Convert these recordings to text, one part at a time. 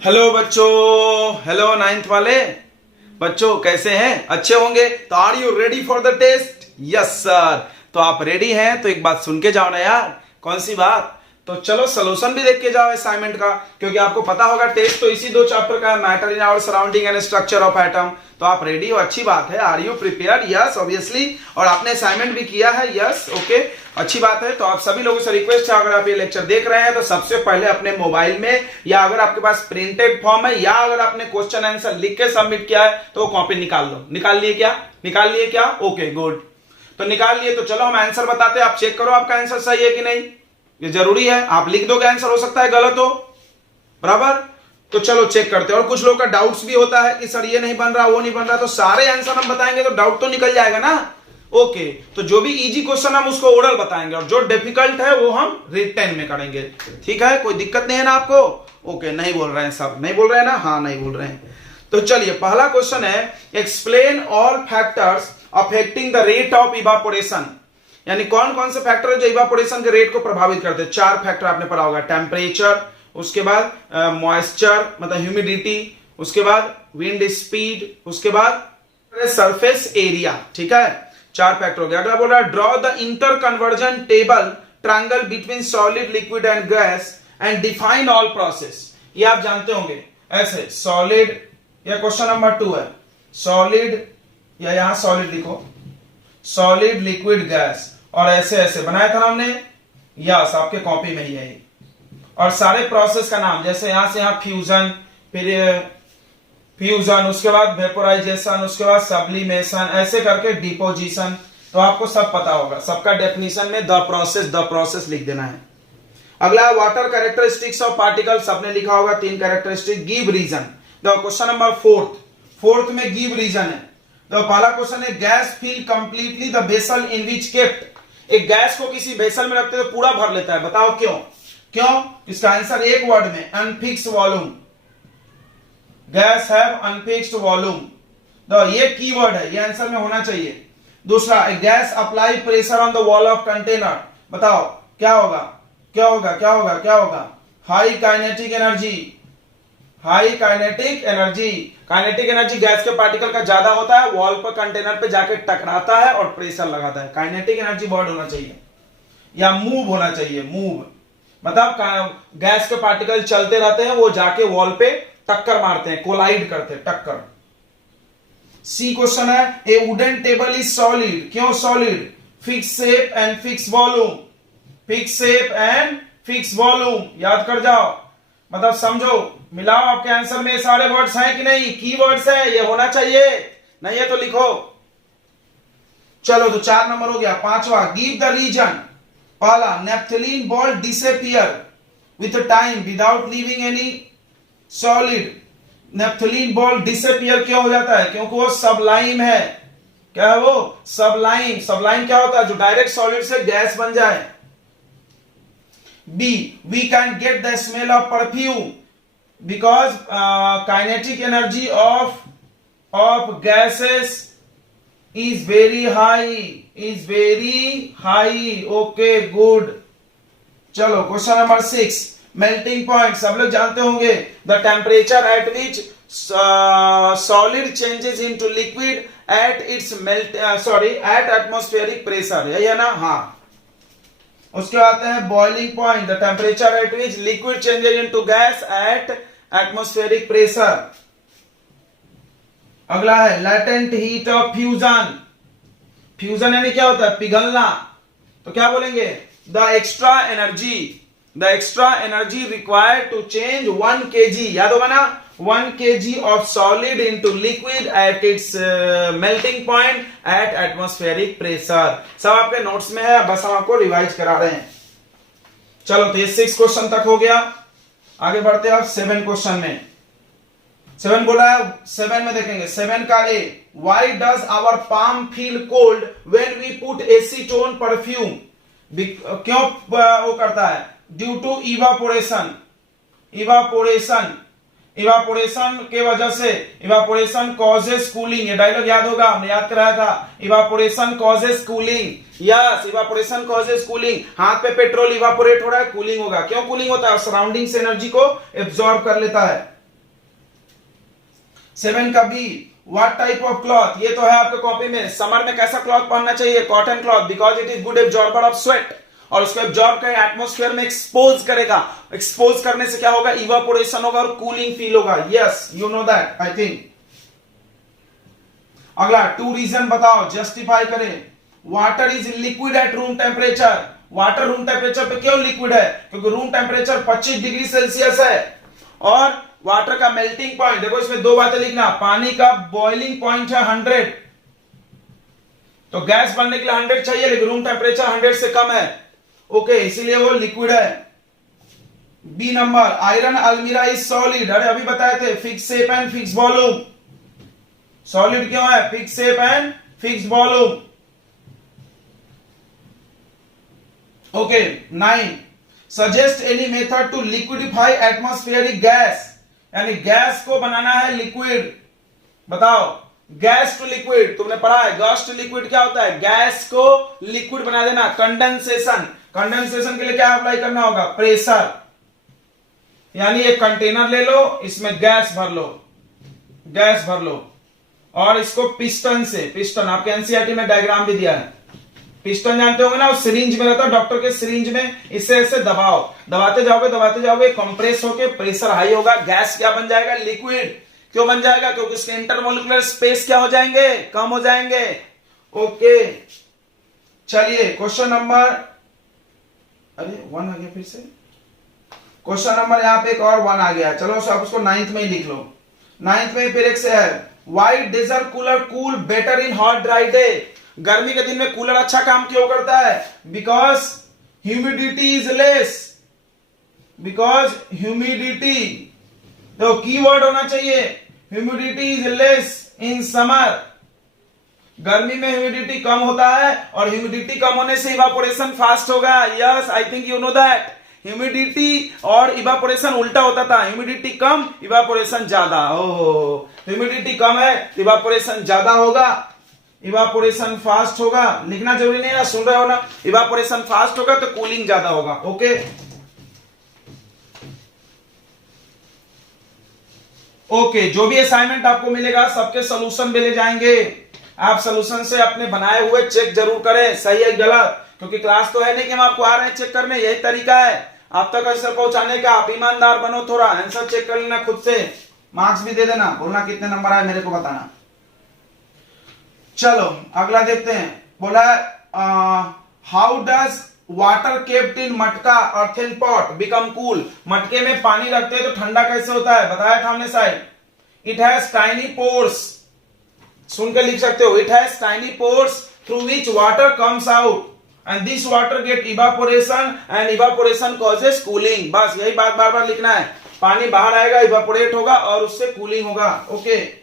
Hello बच्चों, hello ninth वाले बच्चों, कैसे हैं? अच्छे होंगे। तो are you ready for the test? Yes sir. तो आप रेडी हैं तो एक बात सुन के जाओ ना यार। कौन सी बात? तो चलो सॉल्यूशन भी देख के जाओ असाइनमेंट का, क्योंकि आपको पता होगा टेस्ट तो इसी दो चैप्टर का है, matter in our surrounding and structure of atom. तो आप रेडी हो, अच्छी बात है। Are you prepared? Yes obviously. और आपने असाइनमेंट भी किया है? यस ओके, अच्छी बात है। तो आप सभी लोगों से रिक्वेस्ट है, अगर आप ये लेक्चर देख रहे हैं तो सबसे पहले अपने मोबाइल में, या अगर आपके पास प्रिंटेड फॉर्म है, या अगर आपने क्वेश्चन आंसर लिख के सबमिट किया है तो वो कॉपी निकाल लो। निकाल लिए क्या? निकाल लिए क्या? Okay good. तो निकाल लिए तो चलो हम आंसर बताते हैं, आप चेक करो आपका आंसर सही है कि नहीं। ये जरूरी है, आप लिख दोगे आंसर, हो सकता है गलत हो, बराबर। तो चलो चेक करते हैं। और कुछ लोग का डाउट्स भी होता है कि सर ये नहीं बन रहा, वो नहीं बन रहा, तो सारे आंसर हम बताएंगे तो डाउट तो निकल जाएगा ना। ओके, तो जो भी इजी क्वेश्चन हम उसको ओरल बताएंगे, और जो डिफिकल्ट है वो हम रिटन में करेंगे। ठीक है, कोई दिक्कत नहीं है ना आपको? ओके, नहीं बोल रहे हैं सब? नहीं बोल रहे हैं ना? हाँ नहीं बोल रहे हैं। तो चलिए पहला क्वेश्चन है, explain all factors affecting the rate of evaporation. यानी कौन कौन से फैक्टर है जो इवापोरेशन के रेट को प्रभावित करते हैं। चार फैक्टर आपने पढ़ा होगा, टेम्परेचर, उसके बाद मॉइस्चर मतलब ह्यूमिडिटी, उसके बाद विंड स्पीड, उसके बाद सरफेस एरिया। ठीक है, चार फैक्टर हो गया। अगला बोल रहा है, draw the inter conversion table triangle between solid liquid and gas and define all process. ये आप जानते होंगे ऐसे, सॉलिड, या क्वेश्चन नंबर 2 है, सॉलिड, या यहां सॉलिड लिखो, सॉलिड लिक्विड गैस, और ऐसे ऐसे बनाया था हमने। यस, आपके कॉपी में ही है। और सारे प्रोसेस का नाम, जैसे यहां से यहां फ्यूजन, फिर फ्यूजन, उसके बाद वेपोराइजेशन, उसके बाद सब्लिमेशन, ऐसे करके डिपोजिशन। तो आपको सब पता होगा, सबका डेफिनेशन में द प्रोसेस लिख देना है। अगला, वाटर कैरेक्टरिस्टिक्स ऑफ पार्टिकल्स, सबने लिखा होगा 3 characteristic. Give reason. Question number 4 में गिव रीजन है। तो पहला क्वेश्चन है, gas fill completely the vessel in which kept. एक गैस को किसी वेसल में रखते तो पूरा भर लेता है, बताओ क्यों? क्यों? इसका आंसर एक वर्ड में, unfixed volume. Gas have unfixed volume. तो ये कीवर्ड है, ये आंसर में होना चाहिए। दूसरा, gas apply pressure on the wall of container. बताओ क्या होगा? क्या होगा? क्या होगा? क्या होगा? High kinetic energy. High kinetic energy. Kinetic energy गैस के पार्टिकल का ज्यादा होता है, वॉल पर कंटेनर पे जाके टकराता है और प्रेशर लगाता है। काइनेटिक एनर्जी वर्ड होना चाहिए, या मूव होना चाहिए। मूव मतलब गैस के पार्टिकल चलते रहते हैं, वो जाके वॉल पे टक्कर मारते हैं, कोलाइड करते हैं, टक्कर। सी क्वेश्चन है, a wooden table is solid. क्यों solid? Fix shape and fix volume. Fix shape and fix volume, याद कर जाओ, मतलब समझो, मिलाओ आपके आंसर में सारे वर्ड्स हैं कि नहीं। की वर्ड्स है, ये होना चाहिए, नहीं है तो लिखो। चलो तो 4 नंबर हो गया। 5वां, गिव द रीजन। पहला, naphthalene ball disappear with time without leaving any solid. Naphthalene ball disappear क्यों हो जाता है? क्योंकि वो सबलाइम है। क्या है वो? सबलाइम। सबलाइम क्या होता है? जो डायरेक्ट सॉलिड से गैस बन जाए। B, we can get the smell of perfume because kinetic energy of gases is very high. Okay, good. चलो क्वेश्चन नंबर 6, मेल्टिंग पॉइंट, सब लोग जानते होंगे। The temperature at which solid changes into liquid at its at atmospheric pressure, यही है ना? हाँ। उसके बाद है boiling point, the temperature at which liquid changes into gas at atmospheric pressure. अगला है latent heat of fusion. Fusion यानी क्या होता है? पिघलना। तो क्या बोलेंगे? The extra energy required to change 1 kg, याद होगा ना, 1 kg of solid into liquid at its melting point at atmospheric pressure। सब आपके नोट्स में है, बस हम आपको रिवाइज करा रहे हैं। चलो तो ये 6 क्वेश्चन तक हो गया। आगे बढ़ते हैं आप 7 क्वेश्चन में। 7 बोला है, 7 में देखेंगे। 7 का ए, why does our palm feel cold when we put acetone perfume? क्यों वो करता है? Due to evaporation. इवापोरेशन के वजह से, इवापोरेशन कॉजेस कूलिंग। ये डायलॉग याद होगा, हमने याद कराया था। Evaporation causes cooling. Yes, evaporation causes cooling. हाथ पे पेट्रोल इवापोरेट हो रहा है, कूलिंग होगा। क्यों कूलिंग होता है? सराउंडिंग से एनर्जी को एब्जॉर्ब कर लेता है। 7 का B, what type of cloth, ये तो है आपके कॉपी में, समर में कैसा क्लॉथ पहनना चाहिए, cotton cloth, because it is good absorber of sweat, और उसको एब्जॉर्ब कर एटमॉस्फेयर में एक्सपोज करेगा, एक्सपोज करने से क्या होगा, इवापोरेशन होगा और कूलिंग फील होगा। Yes you know that I think. अगला 2 रीजन बताओ, जस्टिफाई करें। Water is liquid at room temperature, water room temperature पे क्यों लिक्विड है, क्योंकि रूम टेम्परेचर 25 डिग्री सेल्सियस है, और वाटर का मेल्टिंग पॉइंट, देखो इसमें 2 बातें लिखना, पानी का बॉइलिंग पॉइंट है 100, तो गैस बनने के लिए 100 चाहिए, लेकिन रूम टेम्परेचर 100 से कम है, ओके, इसीलिए वो लिक्विड है। B number, iron almirah is solid, अरे अभी बताए थे, fix shape and fix volume, solid क्यों है, fix shape and fix volume, okay. 9, suggest any method to liquidify atmospheric gas, यानी गैस को बनाना है लिक्विड, बताओ, गैस टू लिक्विड, तुमने पढ़ा है गैस टू लिक्विड क्या होता है, गैस को लिक्विड बना देना, कंडेंसेशन, कंडेंसेशन के लिए क्या अप्लाई करना होगा, प्रेशर, यानी एक कंटेनर ले लो, इसमें गैस भर लो, गैस भर लो, और इसको पिस्टन से, पिस्टन आपके एनसीईआरटी में डायग्राम भी दिया है, पिस्टन जानते होंगे ना, वो सिरिंज में रहता है, डॉक्टर के सिरिंज में, इससे ऐसे दबाओ, दबाते जाओगे, कंप्रेस होके प्रेशर हाई होगा, गैस क्या बन जाएगा, लिक्विड, क्यों बन जाएगा, क्योंकि उसके इंटरमोलिकुलर स्पेस क्या हो जाएंगे, कम हो जाएंगे, ओके। चलिए क्वेश्चन नंबर, अरे 1 आ गया फिर से, क्वेश्चन नंबर यहाँ पे एक और 1 आ गया, चलो सब उसको 9th में ही लिख लो, 9th में फिर एक से है, why does a cooler cool better in hot dry day, गर्मी के दिन में कूलर अच्छा काम क्यों करता है, because humidity is less, because humidity, तो कीवर्ड होना चाहिए, humidity is less in summer, गर्मी में ह्यूमिडिटी कम होता है, और ह्यूमिडिटी कम होने से इवापोरेशन फास्ट होगा, yes I think you know that, humidity और इवापोरेशन उल्टा होता था, ह्यूमिडिटी कम इवापोरेशन ज्यादा, ओहो, ह्यूमिडिटी कम है इवापोरेशन ज्यादा होगा, इवापोरेशन फास्ट होगा, लिखना जरूरी नहीं ना, सुन रहे हो ना, इवापोरेशन फास्ट होगा तो कूलिंग ज्यादा होगा, ओके। ओके, जो भी असाइनमेंट आपको मिलेगा सबके सॉल्यूशन मिले जाएंगे, आप सॉल्यूशन से अपने बनाए हुए चेक जरूर करें, सही है गलत, क्योंकि क्लास तो है नहीं कि हम आपको आ रहे हैं चेक करने, यही तरीका है आप तक आंसर पहुंचाने का, आप ईमानदार बनो, थोड़ा आंसर चेक कर लेना खुद से, मार्क्स भी दे देना, बोलना कितने नंबर आए मेरे को बताना। चलो अगला देखते हैं, बोला how does water kept in मटका अर्थन पॉट बिकम कूल, मटके में पानी रखते हैं तो ठंडा कैसे होता है, बताया था हमने side, it has tiny pores, सुन के लिख सकते हो, it has tiny pores through which water comes out and this water get evaporation and evaporation causes cooling, बस यही बात बार बार लिखना है, पानी बाहर आएगा, इवापोरेट होगा और उससे कूलिंग होगा, ओके।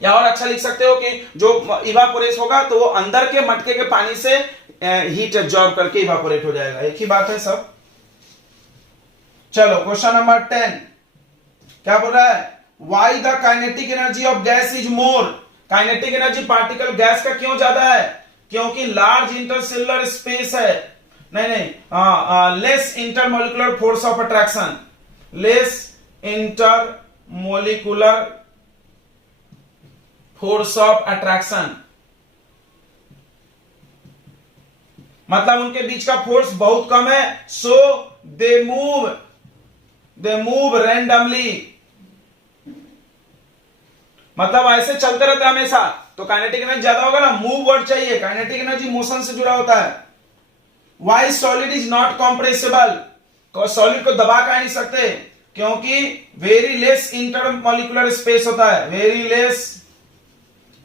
या और अच्छा लिख सकते हो कि जो इवापोरेट होगा तो वो अंदर के मटके के पानी से हीट एब्जॉर्ब करके इवापोरेट हो जाएगा, एक ही बात है सब। चलो क्वेश्चन नंबर 10 क्या बोल रहा है, why the kinetic energy of gas is more, kinetic energy particle gas का क्यों ज्यादा है, क्योंकि लार्ज इंटरसेलुलर स्पेस है, less intermolecular force of attraction, less intermolecular force of attraction, मतलब उनके बीच का फोर्स बहुत कम है, सो दे मूव रैंडमली, मतलब ऐसे चलते रहते हैं हमेशा, तो काइनेटिक एनर्जी ज्यादा होगा ना, मूव वर्ड चाहिए, काइनेटिक एनर्जी मोशन से जुड़ा होता है। Why solid is not compressible, solid को दबा कर नहीं सकते, क्योंकि वेरी लेस इंटरमोलिकुलर स्पेस होता है,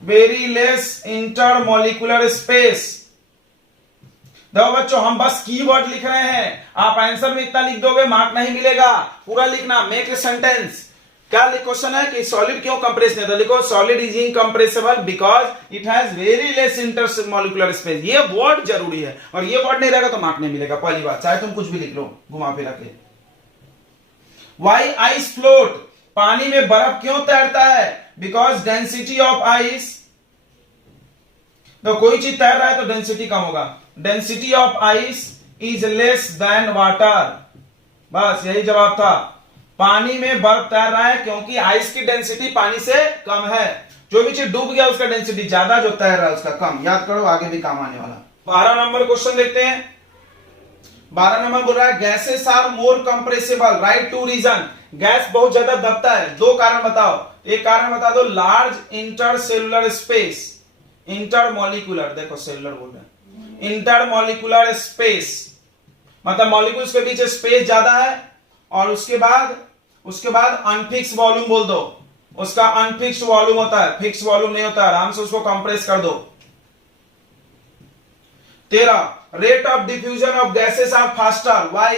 वेरी लेस इंटरमोलिकुलर स्पेस। देखो बच्चों हम बस कीवर्ड लिख रहे हैं, आप आंसर में इतना लिख दोगे मार्क नहीं मिलेगा, पूरा लिखना, मेक ए सेंटेंस। क्या क्वेश्चन है कि सॉलिड क्यों कंप्रेस नहीं होता, लिखो solid is incompressible because it has very less intermolecular space, ये वर्ड जरूरी है, और ये वर्ड नहीं रहेगा तो मार्क नहीं मिलेगा, पहली बात, चाहे तुम कुछ भी लिख लो घुमा फिरा के। वाई आइस फ्लोट, पानी में बर्फ क्यों तैरता है, बिकॉज डेंसिटी ऑफ आइस, तो कोई चीज तैर रहा है तो डेंसिटी कम होगा, density of ice is less than water, बस यही जवाब था, पानी में बर्फ तैर रहा है क्योंकि आइस की डेंसिटी पानी से कम है। जो भी चीज डूब गया उसका डेंसिटी ज्यादा, जो तैर रहा है उसका कम। याद करो, आगे भी काम आने वाला। 12 नंबर क्वेश्चन देखते हैं। 12 नंबर बोल रहा है gases are more compressible, right to reason. Gas बहुत ज्यादा दबता है, दो कारण बताओ। एक कारण बता दो, लार्ज इंटरसेलुलर स्पेस, इंटरमॉलिक्यूलर, देखो सेलुलर बोल रहे हैं, इंटरमॉलिक्यूलर स्पेस मतलब मॉलिक्यूल्स के बीच स्पेस ज्यादा है। और उसके बाद अनफिक्स वॉल्यूम बोल दो, उसका अनफिक्स्ड वॉल्यूम होता है, फिक्स वॉल्यूम नहीं होता, आराम से उसको कंप्रेस कर दो। 13 rate of diffusion of gases are faster, why,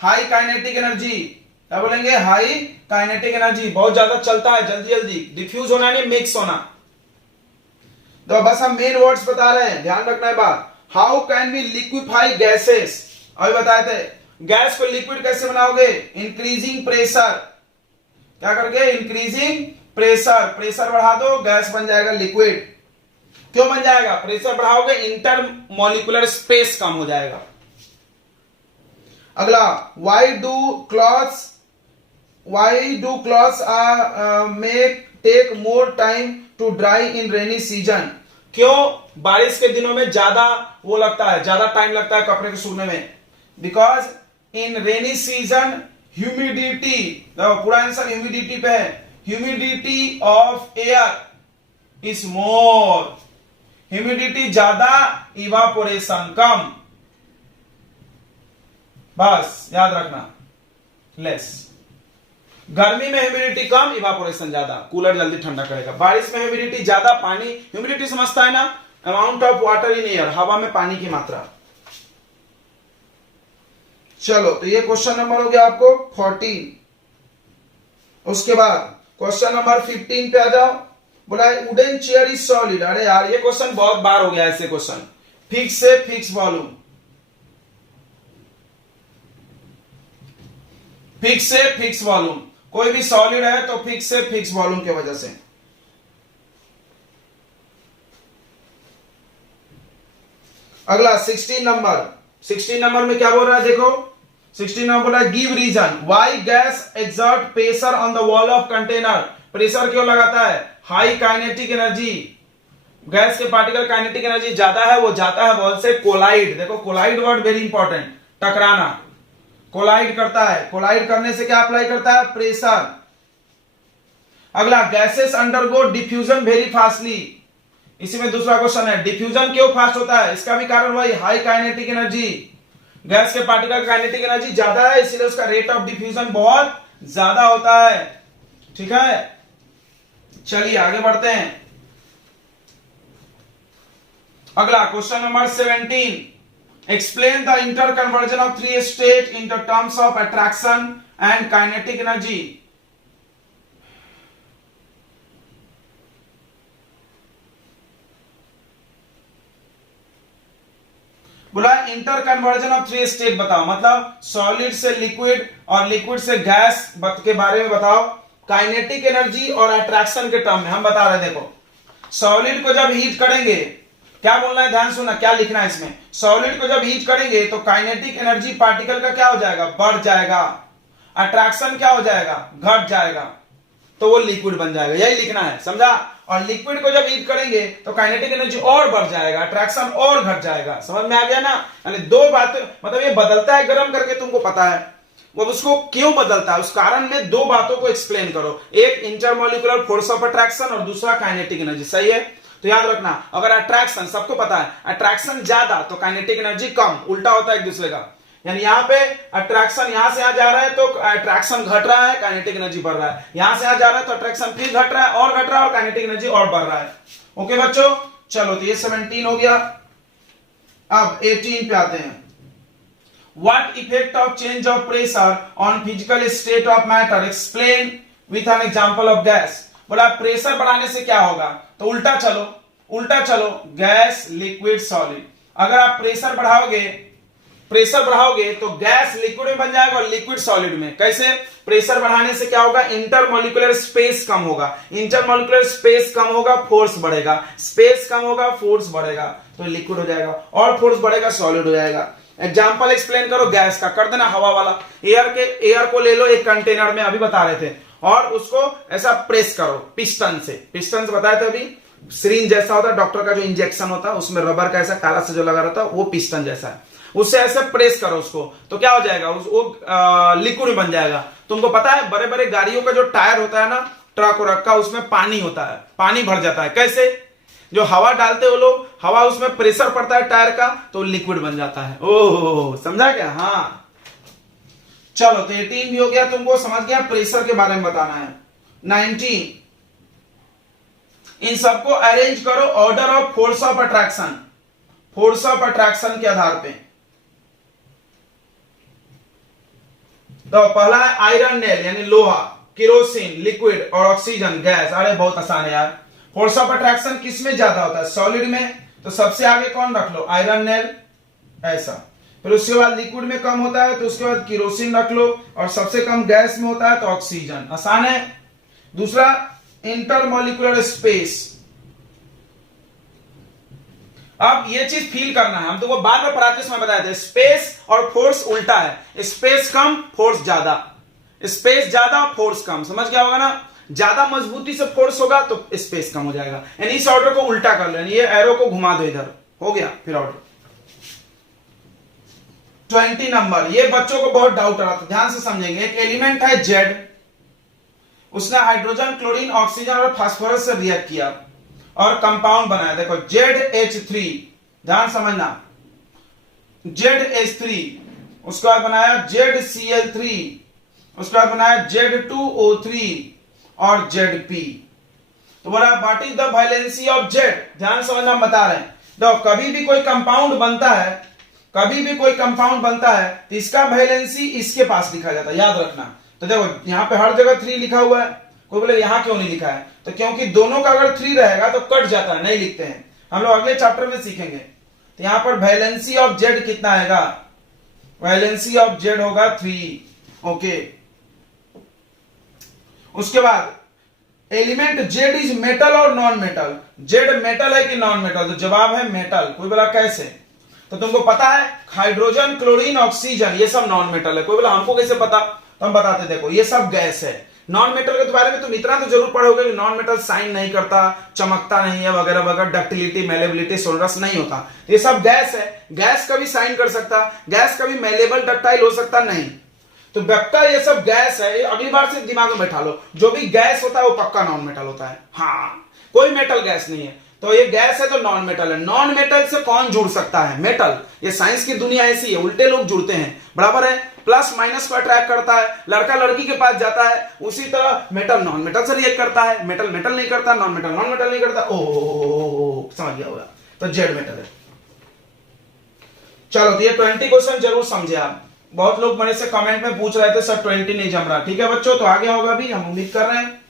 high kinetic energy. क्या बोलेंगे? हाई काइनेटिक एनर्जी, बहुत ज्यादा चलता है, जल्दी जल्दी। डिफ्यूज होना नहीं, मिक्स होना। तो बस हम मेन वर्ड्स बता रहे हैं, ध्यान रखना है बात। How can we liquefy gases, अभी बताए थे। गैस को लिक्विड कैसे बनाओगे? इंक्रीजिंग प्रेशर, क्या करके? इंक्रीजिंग प्रेशर, प्रेशर बढ़ा दो, गैस बन जाएगा लिक्विड। क्यों बन जाएगा? प्रेशर बढ़ाओगे, इंटरमॉलिक्यूलर स्पेस कम हो जाएगा। अगला, why do clothes make take more time to dry in rainy season. क्यों बारिश के दिनों में ज्यादा वो लगता है, ज्यादा टाइम लगता है कपड़े के सूखने में? Because in rainy season humidity, पूरा आंसर ह्यूमिडिटी पे है। Humidity of air is more, humidity ज्यादा, इवापोरेशन कम। बस याद रखना, लेस। गर्मी में ह्यूमिडिटी कम, इवापोरेशन ज्यादा, कूलर जल्दी ठंडा करेगा। बारिश में ह्यूमिडिटी ज्यादा, पानी, ह्यूमिडिटी समझता है ना, amount of water in air, हवा में पानी की मात्रा। चलो, तो ये क्वेश्चन नंबर हो गया आपको 14। उसके बाद क्वेश्चन नंबर 15 पे आ जाओ। बोला वुडन चेयर इज सॉलिड। अरे यार, ये क्वेश्चन बहुत बार हो गया ऐसे क्वेश्चन। फिक्स से फिक्स वॉल्यूम, फिक्स से फिक्स वॉल्यूम, कोई भी सॉलिड है तो फिक्स से फिक्स वॉल्यूम की वजह से। अगला 16 नंबर में क्या बोल रहा है देखो। 16 नंबर बोला give reason why gas exert pressure on the wall of container. Pressure क्यों लगाता है? हाई काइनेटिक एनर्जी, गैस के पार्टिकल काइनेटिक एनर्जी ज्यादा है, वो जाता है वॉल से कोलाइड। देखो कोलाइड वर्ड वेरी इंपॉर्टेंट, टकराना, कोलाइड करता है। कोलाइड करने से क्या अप्लाई करता है? प्रेशर। अगला, gases undergo diffusion very fastly. इसी में दूसरा क्वेश्चन है, डिफ्यूजन क्यों फास्ट होता है? इसका भी कारण वही, हाई काइनेटिक एनर्जी। गैस के पार्टिकल काइनेटिक एनर्जी ज्यादा है, इसलिए उसका रेट ऑफ डिफ्यूजन बहुत ज्यादा होता है। ठीक है, चलिए आगे बढ़ते हैं। अगला question number 17, explain the interconversion of three state in terms of attraction and kinetic energy. बोला interconversion of three state बताओ, मतलब सॉलिड से लिक्विड और लिक्विड से गैस के बारे में बताओ। काइनेटिक एनर्जी और अट्रैक्शन के टर्म में हम बता रहे हैं। देखो, सॉलिड को जब हीट करेंगे, क्या बोलना है, ध्यान सुनना, क्या लिखना है इसमें। सॉलिड को जब हीट करेंगे तो काइनेटिक एनर्जी पार्टिकल का क्या हो जाएगा? बढ़ जाएगा। अट्रैक्शन क्या हो जाएगा? घट जाएगा, तो वो लिक्विड बन जाएगा। यही लिखना है, समझा। और लिक्विड को जब हीट करेंगे तो काइनेटिक एनर्जी और बढ़ जाएगा, अट्रैक्शन और घट जाएगा। समझ में आ गया ना? यानी दो बातें, मतलब ये बदलता है गर्म करके, तुमको पता है वो उसको क्यों बदलता है, उस कारण में दो बातों को एक्सप्लेन करो। एक इंटरमॉलिक्यूलर फोर्स ऑफ अट्रैक्शन और दूसरा काइनेटिक एनर्जी। सही है, तो याद रखना, अगर अट्रैक्शन, सबको पता है अट्रैक्शन ज्यादा तो काइनेटिक एनर्जी कम, उल्टा होता है एक दूसरे का। यानी यहाँ पे अट्रैक्शन यहां से यहां जा रहा है तो अट्रैक्शन घट रहा है, काइनेटिक एनर्जी बढ़ रहा है। यहां से यहां जा रहा है तो अट्रैक्शन फिर घट रहा है और घट रहा है और काइनेटिक एनर्जी और बढ़ रहा है। ओके बच्चों, चलो, तो ये 17 हो गया। अब 18 पे आते हैं। What effect of change of pressure on physical state of matter? Explain with an example of gas. बोला प्रेशर बढ़ाने से क्या होगा, तो उल्टा चलो, गैस, लिक्विड, सॉलिड। अगर आप प्रेशर बढ़ाओगे तो गैस लिक्विड में बन जाएगा और लिक्विड सॉलिड में। कैसे? प्रेशर बढ़ाने से क्या होगा? इंटरमॉलिक्यूलर स्पेस कम होगा। इंटरमॉलिक्यूलर स्पेस कम होगा, फोर्स बढ़ेगा। स्पेस कम होगा, फोर्स बढ़ेगा, तो लिक्विड हो जाएगा, और फोर्स बढ़ेगा, सॉलिड हो जाएगा। एग्जाम्पल एक्सप्लेन करो गैस का, कर देना हवा वाला। एयर को ले लो एक कंटेनर में, अभी बता रहे थे, और उसको ऐसा प्रेस करो पिस्टन से। पिस्टन से बताए थे अभी, सिरिंज जैसा होता है, डॉक्टर का जो इंजेक्शन होता है उसमें रबर का ऐसा काला से जो लगा रहता है वो पिस्टन जैसा है, उससे ऐसे प्रेस करो उसको, तो क्या हो जाएगा, वो लिक्विड बन जाएगा। तुमको पता है बड़े बड़े गाड़ियों का जो टायर होता है ना, ट्रक और का, उसमें पानी होता है, पानी भर जाता है। कैसे? जो हवा डालते हो लोग, हवा उसमें प्रेशर पड़ता है टायर का तो लिक्विड बन जाता है। ओह समझा क्या? हाँ चलो, तो 18 भी हो गया, तुमको समझ गया, प्रेशर के बारे में बताना है। 19, इन सबको अरेंज करो order of force of attraction, force of attraction के आधार पे। तो पहला है आयरन नेल यानी लोहा, केरोसिन लिक्विड और ऑक्सीजन गैस। अरे बहुत आसान है यार। फोर्स ऑफ अट्रैक्शन किस में ज्यादा होता है? सॉलिड में। तो सबसे आगे कौन रख लो? आयरन नेल, ऐसा। फिर उसके बाद लिक्विड में कम होता है तो उसके बाद केरोसिन रख लो, और सबसे कम गैस में होता है तो ऑक्सीजन। आसान है। दूसरा इंटरमोलिकुलर स्पेस। अब ये चीज फील करना है, हम तुमको बाद में पढ़ाते समय बताए थे, स्पेस और फोर्स उल्टा है, स्पेस कम फोर्स ज्यादा, स्पेस ज्यादा फोर्स कम। समझ गया होगा ना? ज्यादा मजबूती से फोर्स होगा तो स्पेस कम हो जाएगा। यानी इस ऑर्डर को उल्टा कर लो, ये एरो को घुमा दो इधर, हो गया फिर ऑर्डर। 20 नंबर, ये बच्चों को बहुत डाउट आ रहा था, ध्यान से समझेंगे। एक एलिमेंट है जेड, उसने हाइड्रोजन क्लोरीन ऑक्सीजन और फास्फोरस से रिएक्ट किया और कंपाउंड बनाया। देखो ZH3, ध्यान समझना, ZH3, उसके बाद बनाया ZCl3, उसके बाद बनाया Z2O3 और ZP। तो बोला what is the valency of Z. ध्यान समझना, बता रहे हैं। तो कभी भी कोई कंपाउंड बनता है, कभी भी कोई कंपाउंड बनता है तो इसका वैलेंसी इसके पास लिखा जाता है, याद रखना। तो देखो यहां पे हर जगह 3 लिखा हुआ है, कोई बोले यहां क्यों नहीं लिखा है, तो क्योंकि दोनों का अगर 3 रहेगा तो कट जाता है, नहीं लिखते हैं। हम लोग अगले चैप्टर में सीखेंगे। तो यहां पर वैलेंसी ऑफ जेड कितना आएगा? वैलेंसी ऑफ जेड होगा 3। ओके, उसके बाद एलिमेंट जेड इज मेटल और नॉन मेटल। जेड मेटल है कि नॉन मेटल? तो जवाब है मेटल। कोई बोला कैसे? तो तुमको पता है हाइड्रोजन क्लोरीन ऑक्सीजन ये सब नॉन मेटल है। कोई बोला हमको कैसे पता? तो हम बताते, देखो ये सब गैस है। नॉन मेटल के बारे में तुम इतना तो जरूर पढ़ोगे कि नॉन मेटल साइन नहीं करता, चमकता नहीं है वगैरह वगैरह, डक्टिलिटी मेलेबिलिटी सोनरस नहीं होता। ये सब गैस है। गैस कभी साइन कर सकता, गैस कभी मेलेबल डक्टाइल हो सकता नहीं। तो बेटा ये सब गैस है, अगली बार से दिमाग में बैठा लो, जो भी गैस होता है वो पक्का नॉन मेटल होता है। हाँ, कोई मेटल गैस नहीं है। तो ये गैस है तो नॉन मेटल है। नॉन मेटल से कौन जुड़ सकता है? मेटल। ये साइंस की दुनिया ऐसी है, उल्टे लोग जुड़ते हैं, बराबर है। प्लस माइनस को अट्रैक्ट करता है, लड़का लड़की के पास जाता है, उसी तरह मेटल नॉन मेटल से रिएक्ट करता है। मेटल मेटल नहीं करता, नॉन मेटल नॉन मेटल नहीं करता। ओ समझ गया होगा, तो जेड मेटल है। चलो, तो ये 20 क्वेश्चन जरूर समझे आप। बहुत लोग मेरे से कमेंट में पूछ रहे थे सर 20 नहीं जम रहा। ठीक है बच्चों, तो आगे होगा भी, हम उम्मीद कर रहे हैं।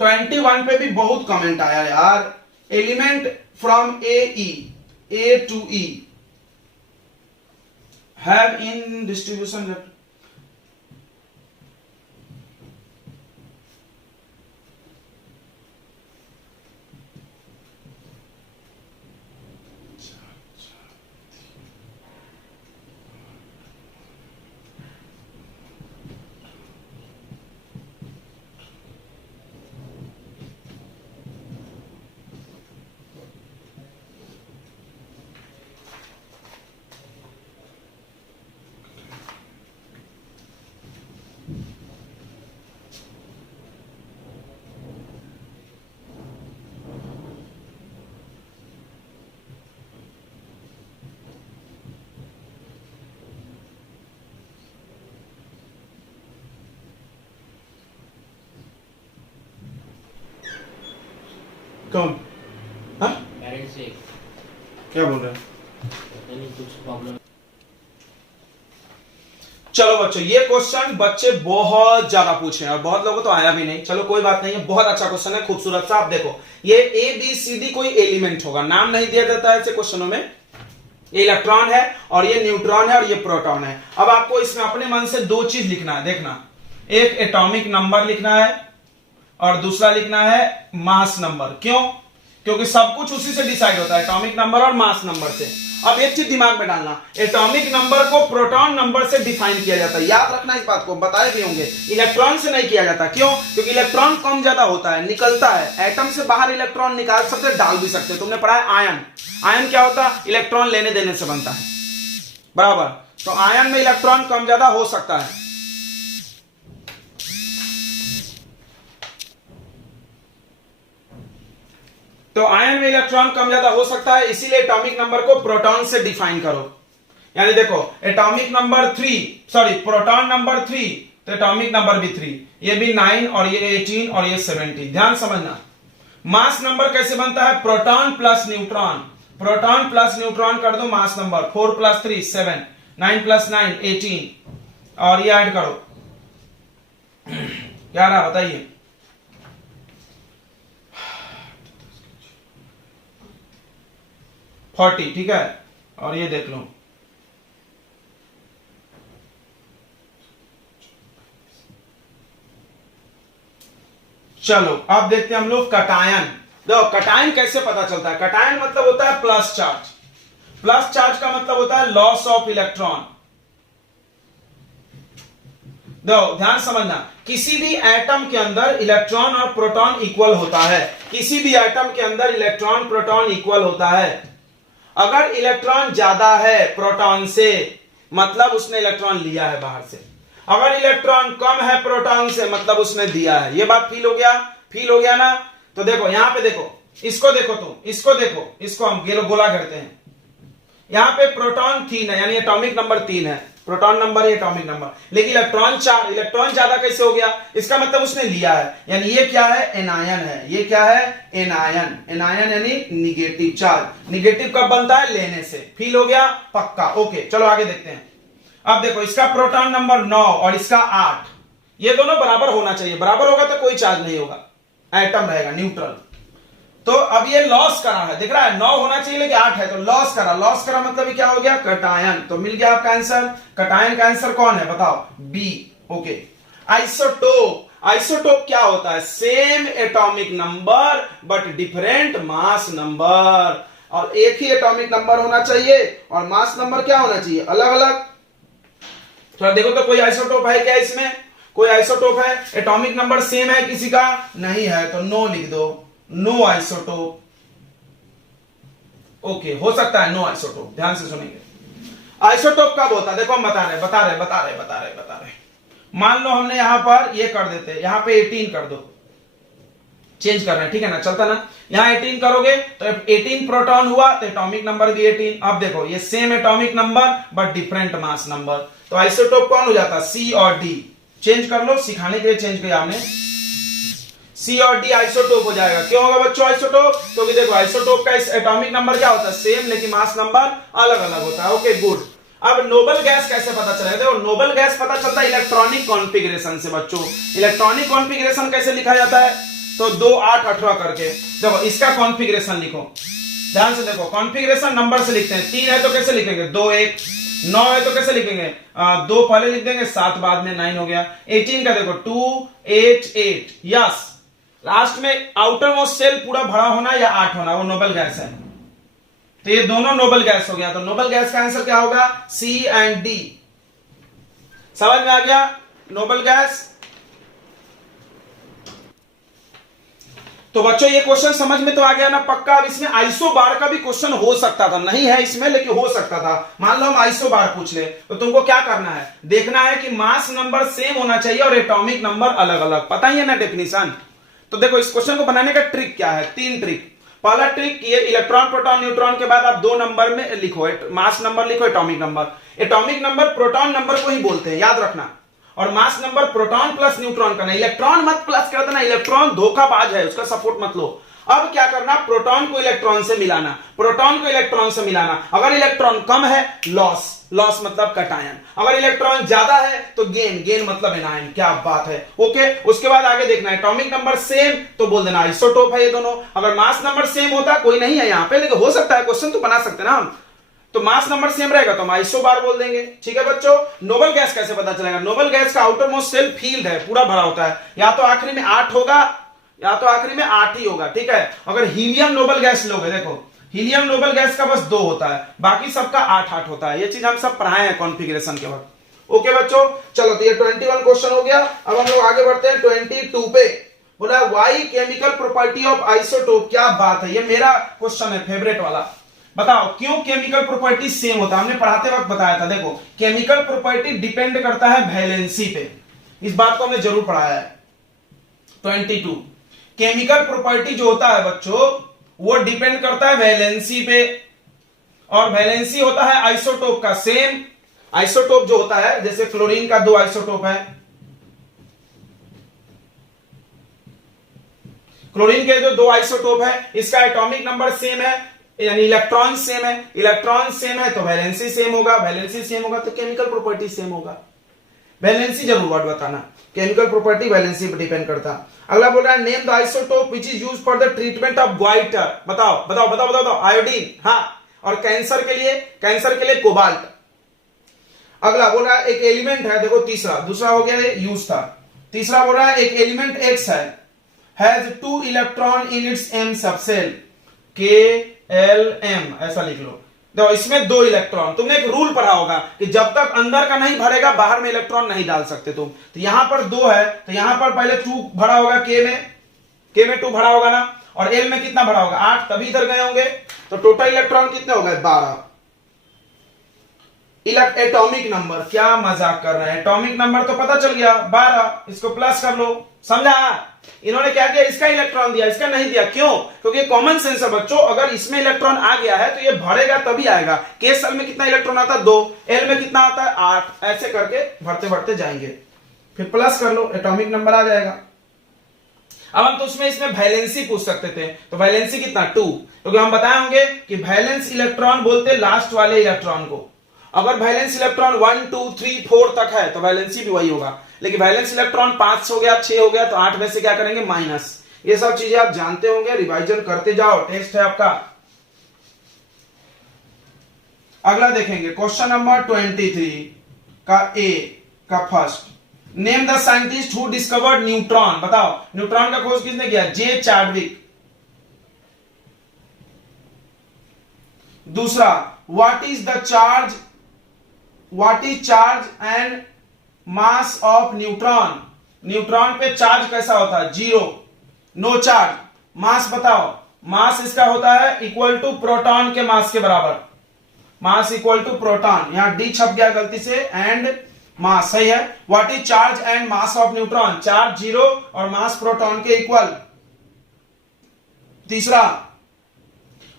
21 पे भी बहुत कमेंट आया यार। Element from A to E have in distribution. कौन? हाँ? से क्या बोल रहे हैं? कुछ प्रॉब्लम। चलो बच्चों, ये क्वेश्चन बच्चे बहुत ज्यादा पूछे हैं और बहुत लोगों को तो आया भी नहीं। चलो कोई बात नहीं है, बहुत अच्छा क्वेश्चन है, खूबसूरत सा। आप देखो, ये ABCD कोई एलिमेंट होगा, नाम नहीं दिया जाता है ऐसे क्वेश्चनों में। ये इलेक्ट्रॉन है और ये न्यूट्रॉन है और ये प्रोटॉन है। अब आपको इसमें अपने मन से 2 चीज लिखना है, देखना। एक एटॉमिक नंबर लिखना है और दूसरा लिखना है मास नंबर। क्यों? क्योंकि सब कुछ उसी से डिसाइड होता है, एटॉमिक नंबर और मास नंबर से। अब एक चीज दिमाग में डालना, एटॉमिक नंबर को प्रोटॉन नंबर से डिफाइन किया जाता है, याद रखना इस बात को, बताए भी होंगे। इलेक्ट्रॉन से नहीं किया जाता, क्यों? क्योंकि इलेक्ट्रॉन कम ज्यादा होता है, निकलता है, एटम से बाहर इलेक्ट्रॉन निकाल सकते, डाल भी सकते। तुमने पढ़ा है आयन, आयन क्या होता है? इलेक्ट्रॉन लेने देने से बनता है, बराबर। तो आयन में इलेक्ट्रॉन कम ज्यादा हो सकता है। तो आयन में इलेक्ट्रॉन कम ज्यादा हो सकता है, इसीलिए एटॉमिक नंबर को प्रोटॉन से डिफाइन करो। यानी देखो atomic number 3, sorry proton number 3, तो एटॉमिक नंबर भी 3, ये भी 9 और ये 18 और ये 70। ध्यान समझना। मास नंबर कैसे बनता है? Proton plus neutron, proton plus neutron कर दो मास नंबर, 4 + 3 7, 9 + 9 18 और ये ऐड करो, क्या रहा बताइए? 40, ठीक है। और ये देख लो, चलो अब देखते हैं हम लोग कटायन। देखो कटायन कैसे पता चलता है? कटायन मतलब होता है प्लस चार्ज, प्लस चार्ज का मतलब होता है लॉस ऑफ इलेक्ट्रॉन। देखो ध्यान समझना, किसी भी एटम के अंदर इलेक्ट्रॉन और प्रोटॉन इक्वल होता है, किसी भी एटम के अंदर इलेक्ट्रॉन प्रोटॉन इक्वल होता है। अगर इलेक्ट्रॉन ज्यादा है प्रोटॉन से, मतलब उसने इलेक्ट्रॉन लिया है बाहर से। अगर इलेक्ट्रॉन कम है प्रोटॉन से, मतलब उसने दिया है। ये बात फील हो गया? फील हो गया ना? तो देखो यहां पे देखो, इसको देखो तुम, इसको देखो, इसको हम गोला करते हैं। यहां पे प्रोटॉन 3 है, यानी एटॉमिक नंबर 3 है, प्रोटॉन नंबर है एटॉमिक नंबर, लेकिन इलेक्ट्रॉन 4, इलेक्ट्रॉन ज्यादा कैसे हो गया? इसका मतलब उसने लिया है, यानी ये क्या है? एनायन है। ये क्या है? एनायन। एनायन यानी निगेटिव चार्ज। निगेटिव कब बनता है? लेने से। फील हो गया? पक्का। ओके चलो आगे देखते हैं। अब देखो इसका प्रोटॉन नंबर 9 और इसका 8, ये दोनों बराबर होना चाहिए। बराबर होगा तो कोई चार्ज नहीं होगा, एटम रहेगा न्यूट्रल। तो अब ये लॉस करा है, दिख रहा है 9 होना चाहिए लेकिन 8 है, तो लॉस करा। लॉस करा मतलब क्या हो गया? कटायन। तो मिल गया आपका आंसर। कटायन का आंसर कौन है बताओ? बी। ओके। आइसोटोप, आइसोटोप क्या होता है? Same atomic number but different mass number. और एक ही एटॉमिक नंबर होना चाहिए और मास नंबर क्या होना चाहिए? अलग अलग। थोड़ा देखो तो कोई आइसोटोप है क्या इसमें? कोई आइसोटोप है? एटॉमिक नंबर सेम है किसी का? नहीं है, तो नो लिख दो, नो आइसोटोप। ओके, हो सकता है नो आइसोटोप। ध्यान से सुनेंगे। आइसोटोप कब होता है? देखो हम बता रहे। मान लो हमने यहां पर ये कर देते, यहां पे 18 कर दो, चेंज कर रहे हैं, ठीक है ना? चलता ना? यहां 18 करोगे तो 18 प्रोटॉन हुआ, तो एटॉमिक नंबर भी 18। अब देखो ये same atomic number but different mass number, तो आइसोटोप कौन हो जाता? सी और डी। चेंज कर लो, सिखाने के लिए चेंज किया हमने। सी और डी आइसोटोप हो जाएगा। क्यों होगा बच्चों आइसोटोप? क्योंकि देखो आइसोटोप का एटॉमिक नंबर क्या होता है? सेम, लेकिन मास नंबर अलग अलग होता है। Okay good. अब नोबल गैस कैसे पता चलेगा? देखो नोबल गैस पता चलता है इलेक्ट्रॉनिक कॉन्फ़िगरेशन से बच्चों। इलेक्ट्रॉनिक कॉन्फ़िगरेशन कैसे लिखा जाता है? तो 2 8 18 करके। देखो इसका कॉन्फ़िगरेशन लिखो, ध्यान से देखो। कॉन्फ़िगरेशन नंबर से लिखते हैं। 3 है तो कैसे लिखेंगे? 2 1। 9 है तो कैसे लिखेंगे? 2 पहले लिख देंगे, 7 बाद में, 9 हो गया। 18 का देखो 2 8 8। यस, लास्ट में आउटर मोस्ट सेल पूरा भरा होना या 8 होना, वो नोबल गैस है। तो ये दोनों नोबल गैस हो गया। तो नोबल गैस का आंसर क्या होगा? सी एंड डी। समझ में आ गया? Noble gas. तो बच्चों ये क्वेश्चन समझ में तो आ गया ना पक्का? अब इसमें आइसो बार का भी क्वेश्चन हो सकता था, नहीं है इसमें लेकिन हो सकता था। मान लो हम आइसो बार पूछ ले, तो तुमको क्या करना है? देखना है कि मास नंबर सेम होना चाहिए और एटॉमिक नंबर अलग अलग। पता ही है ना डेफिनेशन? तो देखो इस क्वेश्चन को बनाने का ट्रिक क्या है? 3 ट्रिक। पहला ट्रिक ये, इलेक्ट्रॉन प्रोटॉन न्यूट्रॉन के बाद आप 2 नंबर में लिखो, मास नंबर लिखो, atomic number. Atomic number proton number को ही बोलते हैं, याद रखना। और mass number proton plus neutron करना, इलेक्ट्रॉन मत प्लस कर देना, इलेक्ट्रॉन धोखाबाज है, उसका सपोर्ट मत लो। अब क्या करना? प्रोटॉन को इलेक्ट्रॉन से मिलाना, प्रोटॉन को इलेक्ट्रॉन से मिलाना। अगर इलेक्ट्रॉन कम है लॉस, लॉस मतलब कटायन। अगर इलेक्ट्रॉन ज्यादा है तो गेन, गेन मतलब एनायन। क्या बात है? ओके। उसके बाद आगे देखना है एटॉमिक नंबर सेम तो बोल देना आइसोटोप है ये दोनों। अगर मास नंबर सेम होता, कोई नहीं है यहां पे लेकिन हो सकता है, क्वेश्चन तो बना सकते ना हम, तो मास नंबर सेम रहेगा तो हम आइसो बार बोल देंगे। ठीक है बच्चों। नोबल गैस कैसे पता चलेगा? नोबल गैस का आउटर मोस्ट सेल फील्ड है, पूरा भरा होता है, या तो आखिरी में 8 होगा या तो आखिरी में 8 ही होगा। ठीक है। अगर हीलियम नोबल गैस लोगे, देखो हीलियम नोबल गैस का बस 2 होता है, बाकी सबका 8-8 होता है। ये चीज हम सब पढ़ाए हैं कॉन्फ़िगरेशन के वक्त। ओके बच्चों, चलो तो ये 21 क्वेश्चन हो गया। अब हम लोग आगे बढ़ते हैं 22 पे। बोला why chemical property of isotope. क्या बात है, ये मेरा क्वेश्चन है फेवरेट वाला। बताओ क्यों केमिकल प्रॉपर्टी सेम होता है। हमने पढ़ाते वक्त बताया था, देखो केमिकल प्रॉपर्टी डिपेंड करता है वैलेंसी पे, इस बात को हमने जरूर पढ़ाया है। 22 केमिकल प्रॉपर्टी जो होता है बच्चों वो डिपेंड करता है वैलेंसी पे, और वैलेंसी होता है आइसोटोप का सेम। आइसोटोप जो होता है, जैसे क्लोरीन का 2 आइसोटोप है, क्लोरीन के जो 2 आइसोटोप है, इसका एटॉमिक नंबर सेम है, यानी इलेक्ट्रॉन सेम है। इलेक्ट्रॉन सेम है तो वैलेंसी सेम होगा, वैलेंसी सेम होगा तो केमिकल प्रॉपर्टी सेम होगा। वैलेंसी जरूर वर्ड बताना, केमिकल प्रॉपर्टी वैलेंसी पर डिपेंड करता। अगला बोल रहा है name the isotope which is used for the treatment of goitre. बताओ बताओ बताओ बताओ, बताओ। आयोडीन, हाँ, और कैंसर के लिए कोबाल्ट। अगला बोल रहा है एक एलिमेंट है, देखो तीसरा, दूसरा हो गया यूज था, तीसरा बोल रहा है एक एलिमेंट एक्स है, has 2 electron in its M subshell, KLM ऐसा लिख लो। देखो इसमें 2 इलेक्ट्रॉन, तुमने एक रूल पढ़ा होगा कि जब तक अंदर का नहीं भरेगा बाहर में इलेक्ट्रॉन नहीं डाल सकते तुम। तो यहां पर 2 है तो यहां पर पहले 2 भरा होगा, K में 2 भरा होगा ना, और L में कितना भरा होगा 8, तभी इधर गए होंगे। तो टोटल इलेक्ट्रॉन कितने हो गए 12। एटॉमिक नंबर, क्या मजाक कर रहे हैं, एटॉमिक नंबर तो पता चल गया 12, इसको प्लस कर लो, समझा। इन्होंने क्या किया, इसका इलेक्ट्रॉन दिया, इसका नहीं दिया, क्यों? क्योंकि कॉमन सेंस है बच्चों, अगर इसमें इलेक्ट्रॉन आ गया है तो ये भरेगा तभी आएगा। के सेल में कितना इलेक्ट्रॉन आता है 2, एल में कितना आता है 8, ऐसे करके भरते भरते जाएंगे, फिर प्लस कर लो, एटॉमिक नंबर आ जाएगा। अब हम तो उसमें इसमें वैलेंसी पूछ सकते थे, तो वैलेंसी कितना 2, क्योंकि हम बताए होंगे कि वैलेंस इलेक्ट्रॉन बोलते लास्ट वाले इलेक्ट्रॉन को। अगर वैलेंस इलेक्ट्रॉन 1 2 3 4 तक है तो वैलेंसी भी वही होगा, लेकिन वैलेंस इलेक्ट्रॉन 5 हो गया 6 हो गया तो 8 में से क्या करेंगे माइनस। ये सब चीजें आप जानते होंगे, रिवाइजन करते जाओ, टेस्ट है आपका। अगला देखेंगे क्वेश्चन नंबर 23 का ए का first, name the scientist who discovered neutron. बताओ न्यूट्रॉन का खोज किसने किया, जे चार्विक। दूसरा, what is charge and mass of neutron. Neutron पे चार्ज कैसा होता है 0, नो चार्ज। मास बताओ, मास इसका होता है इक्वल टू प्रोटॉन के मास के बराबर, मास इक्वल टू प्रोटॉन, यहां डी छप गया गलती से, एंड मास, सही है। What is charge and mass of neutron, charge 0 और मास प्रोटॉन के इक्वल। तीसरा,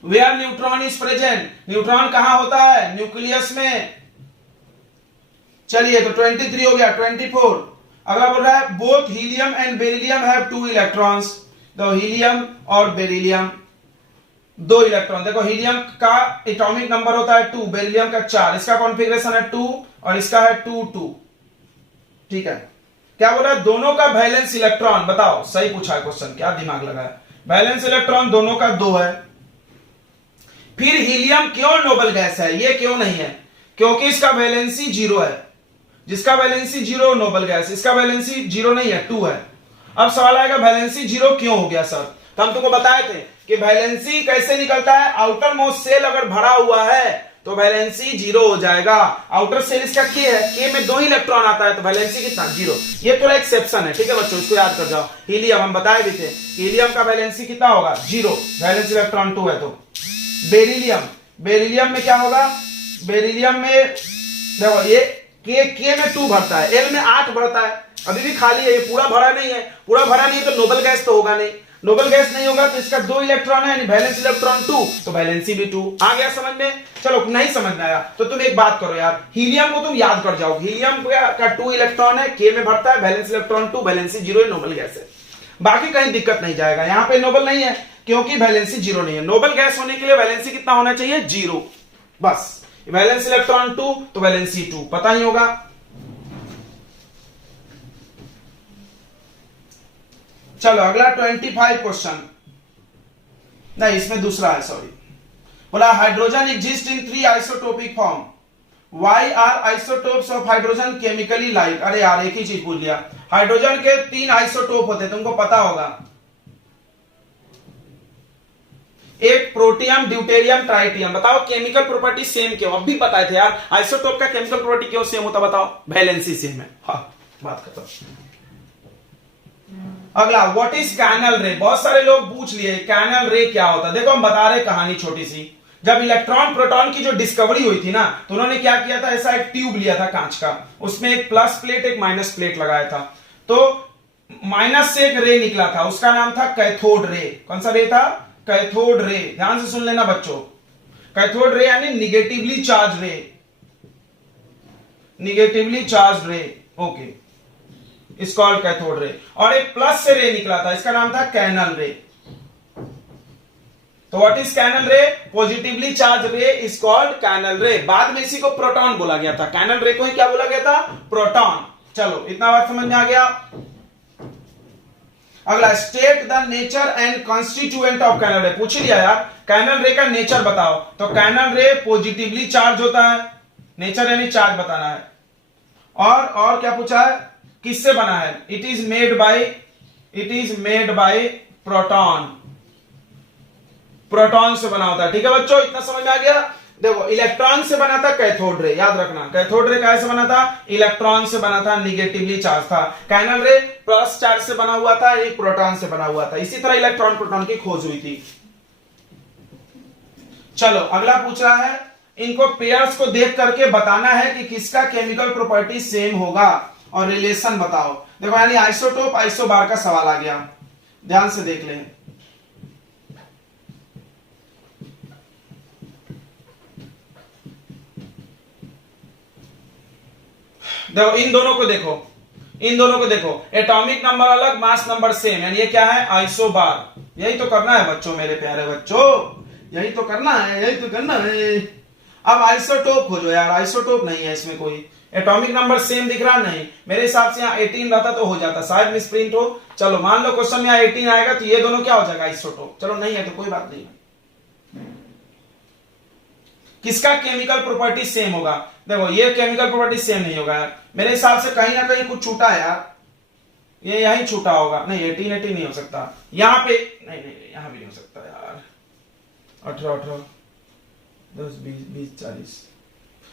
where neutron is present, neutron कहां होता है, न्यूक्लियस में। चलिए तो 23 हो गया। 24 अगला बोल रहा है both helium and beryllium have 2 electrons. तो हीलियम और बेरिलियम 2 इलेक्ट्रॉन। देखो हीलियम का एटॉमिक नंबर होता है 2, बेरिलियम का 4, इसका कॉन्फ़िगरेशन है 2 और इसका है 2 2, ठीक है। क्या बोल रहा है, दोनों का वैलेंस इलेक्ट्रॉन, बताओ सही पूछा है क्वेश्चन, क्या दिमाग लगाया। वैलेंस इलेक्ट्रॉन दोनों का 2 है। फिर हीलियम क्यों नोबल गैस है, ये क्यों नहीं है, क्योंकि इसका वैलेंसी 0 है। जिसका वैलेंसी 0 नोबल गैस, इसका वैलेंसी 0 नहीं है 2 है। अब सवाल आएगा वैलेंसी 0 क्यों हो गया सर, तो हम तुमको बताए थे कि वैलेंसी कैसे निकलता है, आउटर मोस्ट सेल अगर भरा हुआ है तो वैलेंसी 0 हो जाएगा। आउटर सेल इसका के है, के में 2 इलेक्ट्रॉन आता है तो वैलेंसी कितना 0। ये थोड़ा एक्सेप्शन है, ठीक है बच्चों, इसको याद कर जाओ। हीलियम हम बताए भी थे, हीलियम का वैलेंसी कितना होगा 0, वैलेंस इलेक्ट्रॉन 2 है। तो बेरिलियम, बेरिलियम में क्या होगा, बेरिलियम में देखो ये के में 2 भरता है, एल में 8 भरता है, अभी भी खाली है, ये पूरा भरा नहीं है। पूरा भरा नहीं है तो नोबल गैस तो होगा नहीं, नोबल गैस नहीं होगा तो इसका 2 इलेक्ट्रॉन है, यानी वैलेंस इलेक्ट्रॉन 2, तो वैलेंसी भी 2। आ गया समझ में। चलो नहीं समझ में आया तो तुम एक बात करो यार, हीलियम को तुम याद कर जाओ, हीलियम का 2 इलेक्ट्रॉन है, के में भरता है, वैलेंस इलेक्ट्रॉन 2, वैलेंसी 0 है, नोबल गैस है। बाकी कहीं दिक्कत नहीं जाएगा। यहां पे नोबल नहीं है क्योंकि वैलेंसी 0 नहीं है। नोबल गैस होने के लिए वैलेंसी कितना होना चाहिए 0, बस। वैलेंस इलेक्ट्रॉन 2 तो वैलेंसी 2 पता ही होगा। चलो अगला 25 क्वेश्चन, नहीं इसमें दूसरा है, सॉरी। बोला hydrogen exist in 3 isotopic form, why are isotopes of hydrogen chemically like. अरे यार एक ही चीज पूछ लिया, हाइड्रोजन के 3 आइसोटोप होते हैं, तुमको पता होगा। एक प्रोटियम, ड्यूटेरियम, ट्राइटियम। बताओ केमिकल प्रॉपर्टी सेम क्यों? अब भी बताए थे यार, आइसोटोप का केमिकल प्रॉपर्टी क्यों सेम होता? बताओ, वैलेंसी सेम है। हाँ, बात खत्म। अगला, व्हाट इज कैनल रे? बहुत सारे लोग पूछ लिए कैनल रे क्या होता है। देखो हम बता रहे कहानी छोटी सी। जब इलेक्ट्रॉन प्रोटॉन की जो डिस्कवरी हुई थी ना, तो उन्होंने क्या किया था, ऐसा एक ट्यूब लिया था कांच का, उसमें एक प्लस प्लेट एक माइनस प्लेट लगाया था, तो माइनस से एक रे निकला था, उसका नाम था कैथोड रे। कौन सा रे था? Cathode ray. ध्यान से सुन लेना बच्चों, कैथोड रे यानी निगेटिवली चार्ज रे, निगेटिवली चार्ज रे। Okay, is called cathode ray. और एक प्लस से रे निकला था, इसका नाम था कैनल रे। तो व्हाट इज कैनल रे? पॉजिटिवली चार्ज रे इज कॉल्ड कैनल रे। बाद में इसी को प्रोटॉन बोला गया था, कैनल रे को ही क्या बोला गया था? प्रोटॉन। चलो, इतना बात समझ में आ गया। अगला, state the nature and constituent of canal ray. पूछ लिया यार, कैनल रे का नेचर बताओ। तो कैनल रे पॉजिटिवली चार्ज होता है, नेचर यानी चार्ज बताना है। और क्या पूछा है? किससे बना है? It is made by proton, proton से बना होता है। ठीक है बच्चों, इतना समझ में आ गया। देखो, इलेक्ट्रॉन से बना था कैथोड रे, याद रखना। कैथोड रे कैसे बना था? इलेक्ट्रॉन से बना था, निगेटिवली चार्ज था। कैनल रे प्लस चार्ज से बना हुआ था, एक प्रोटॉन से बना हुआ था। इसी तरह इलेक्ट्रॉन प्रोटॉन की खोज हुई थी। चलो, अगला पूछ रहा है, इनको पेयर्स को देख करके बताना है कि किसका केमिकल प्रॉपर्टी सेम होगा और रिलेशन बताओ। देखो, यानी आइसोटोप आइसोबार का सवाल आ गया, ध्यान से देख लें। देखो, इन दोनों को देखो, इन दोनों को देखो, एटॉमिक नंबर अलग, मास नंबर सेम, यानी ये क्या है? आइसोबार। यही तो करना है बच्चों, मेरे प्यारे बच्चों, यही तो करना है, यही तो करना है। अब आइसोटोप खोजो यार, आइसोटोप नहीं है इसमें कोई। एटॉमिक नंबर सेम दिख रहा नहीं, मेरे हिसाब से यहाँ 18 रहता तो हो जाता, शायद मिसप्रिंट हो। चलो, मान लो क्वेश्चन में यहाँ 18 आएगा, तो ये दोनों क्या हो जाएगा? आइसोटोप। चलो, नहीं है तो कोई बात नहीं। किसका केमिकल प्रॉपर्टी सेम होगा? देखो, ये केमिकल प्रॉपर्टी सेम नहीं होगा यार, मेरे हिसाब से कहीं ना कहीं कुछ छूटा है यार, ये यहीं छूटा होगा। नहीं, 18 नहीं हो सकता, यहां पे नहीं, यहां भी नहीं हो सकता यार। 18 10 20 40।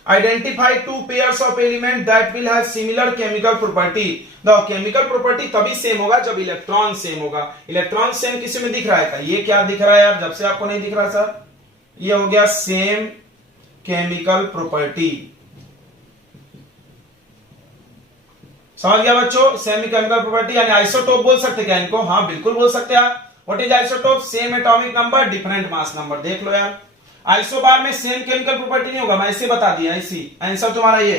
Identify two pairs of element that will have similar chemical property. The chemical property तभी सेम होगा जब इलेक्ट्रॉन सेम होगा। इलेक्ट्रॉन सेम किसी में दिख रहा है? ये क्या दिख रहा है यार, जब से आपको नहीं दिख रहा सर? ये हो गया सेम केमिकल प्रॉपर्टी। समझ गया बच्चों? सेमी केमिकल प्रॉपर्टी यानी आइसोटोप बोल सकते क्या इनको? हाँ, बिल्कुल बोल सकते हैं। What is isotope? Same atomic number, different mass number. देख लो यार, आइसोबार में सेम केमिकल प्रॉपर्टी नहीं होगा, मैं ऐसे बता दिया। ऐसी आंसर तुम्हारा ये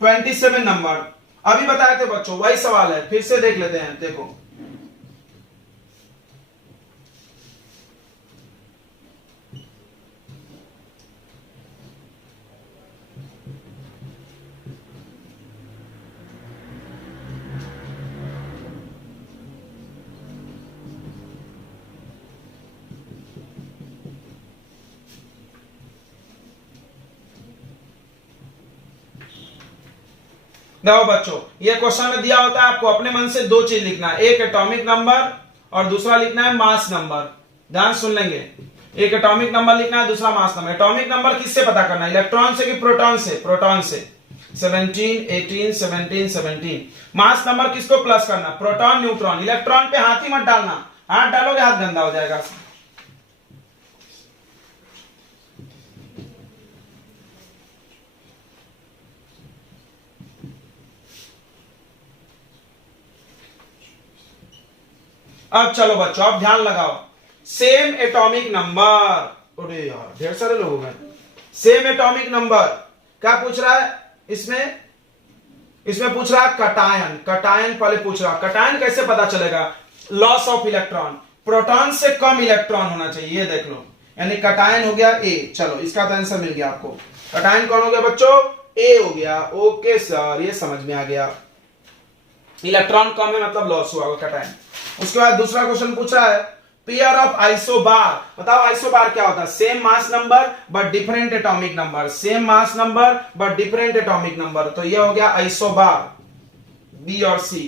27 नंबर अभी बताए थे बच्चों, वही सवाल है, फिर से देख लेते हैं। देखो, देखो बच्चों, ये क्वेश्चन में दिया होता है आपको अपने मन से दो चीज लिखना है, एक एटॉमिक नंबर और दूसरा लिखना है मास नंबर। ध्यान सुन लेंगे, एक एटॉमिक नंबर लिखना है, दूसरा मास नंबर। एटॉमिक नंबर किससे पता करना है? इलेक्ट्रॉन से कि प्रोटॉन से? प्रोटॉन से। 17 18 17 17। मास नंबर किसको प्लस करना? Proton neutron. इलेक्ट्रॉन पे हाथ ही मत डालना, हाथ डालोगे हाथ गंदा हो जाएगा। अब चलो बच्चों, अब ध्यान लगाओ, सेम एटॉमिक नंबर। अरे यार, ढेर सारे लोग हैं। सेम एटॉमिक नंबर क्या पूछ रहा है इसमें? इसमें पूछ रहा है कटायन। कटायन पहले पूछ रहा है, कटायन कैसे पता चलेगा? लॉस ऑफ इलेक्ट्रॉन, प्रोटॉन से कम इलेक्ट्रॉन होना चाहिए, ये देख लो, यानी कटायन हो गया ए। चलो, इसका तो आंसर मिल गया आपको। कटायन कौन हो गया बच्चों? ए हो गया। ओके सर, ये समझ में आ गया, इलेक्ट्रॉन कम है मतलब लॉस हुआ कटायन। उसके बाद दूसरा क्वेश्चन पूछ रहा है, पेयर ऑफ आइसोबार। बताओ आइसोबार क्या होता है? Same mass number but different atomic number. Same mass number but different atomic number, तो ये हो गया आइसोबार, बी और सी।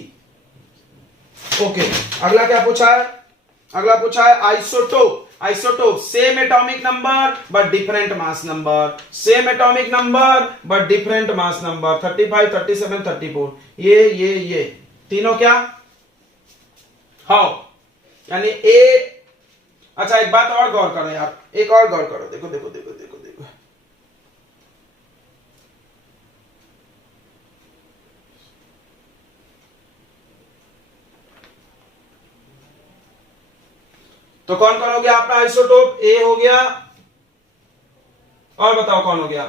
ओके, अगला क्या पूछा है? अगला पूछा है isotope. Isotope same atomic number but different mass number, same atomic number but different mass number. 35, 37, 34 ये तीनों क्या हाउ यानी ए। अच्छा एक बात और गौर करो यार, एक और गौर करो, देखो देखो देखो देखो देखो, तो कौन कौन हो गया आपका आइसोटोप? ए हो गया, और बताओ कौन हो गया,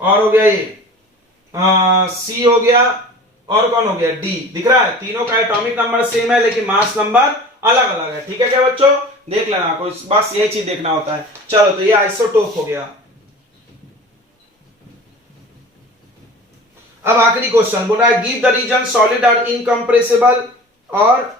और हो गया ये सी हो गया, और कौन हो गया डी। दिख रहा है तीनों का एटॉमिक नंबर सेम है लेकिन मास नंबर अलग अलग है। ठीक है क्या बच्चों, देख लेना, कोई बस यही चीज देखना होता है। चलो तो ये आइसोटोप हो गया। अब आखिरी क्वेश्चन बोल रहा है give the reason solid are incompressible और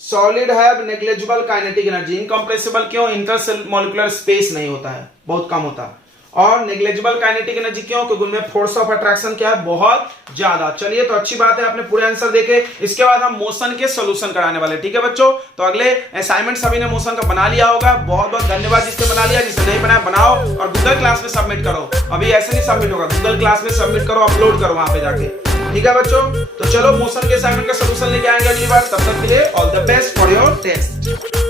solid have negligible kinetic energy. Incompressible क्यों? इंटरमॉलिक्यूलर स्पेस नहीं होता है, बहुत कम होता है। और नेग्लिजिबल काइनेटिक एनर्जी क्यों? क्योंकि उनमें फोर्स ऑफ अट्रैक्शन क्या है, बहुत ज्यादा। चलिए तो अच्छी बात है, आपने पूरे आंसर देखे। इसके बाद हम मोशन के सॉल्यूशन कराने वाले। ठीक है बच्चों, तो अगले असाइनमेंट सभी ने मोशन का बना लिया होगा। बहुत बहुत धन्यवाद जिसने बना लिया, जिसने नहीं बनाया बनाओ और गूगल क्लास में सबमिट करो। अभी ऐसे नहीं सबमिट होगा, गूगल क्लास में सबमिट करो, अपलोड करो वहां पे जाके। ठीक है बच्चों, तो चलो मोशन के असाइनमेंट का सॉल्यूशन लेके आएंगे अगली बार। तब तक के लिए all the best for your test.